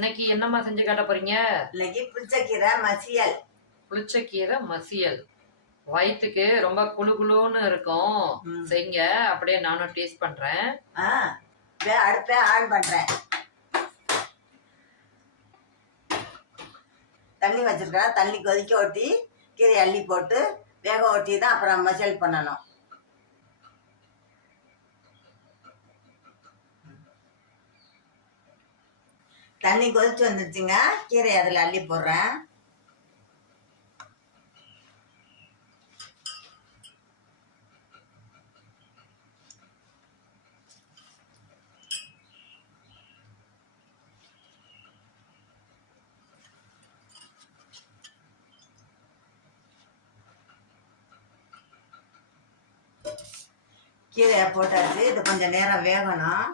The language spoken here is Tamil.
இன்னைக்கு என்னம்மா செஞ்சு காட்ட போறீங்க? இன்னைக்கு புளிச்சக்கீரை மசியல். புளிச்சக்கீரை மசியல் வயிற்றுக்கு ரொம்ப குளு குளுன்னு இருக்கும். செய்ங்க, அப்படியே நானும் டேஸ்ட் பண்றேன். அடுப்பை ஆன் பண்றேன். தண்ணி வச்சிருக்கேன். தண்ணி கொதிக்க ஊற்றி கீரை அள்ளி போட்டு வேக ஊற்றி தான் அப்புறம் மசியல் பண்ணணும். தண்ணி கொதிச்சு வந்துருச்சுங்க. கீரை அதில் அள்ளி போடுறேன். கீரையை போட்டாச்சு. இது கொஞ்சம் நேரம் வேகணும்.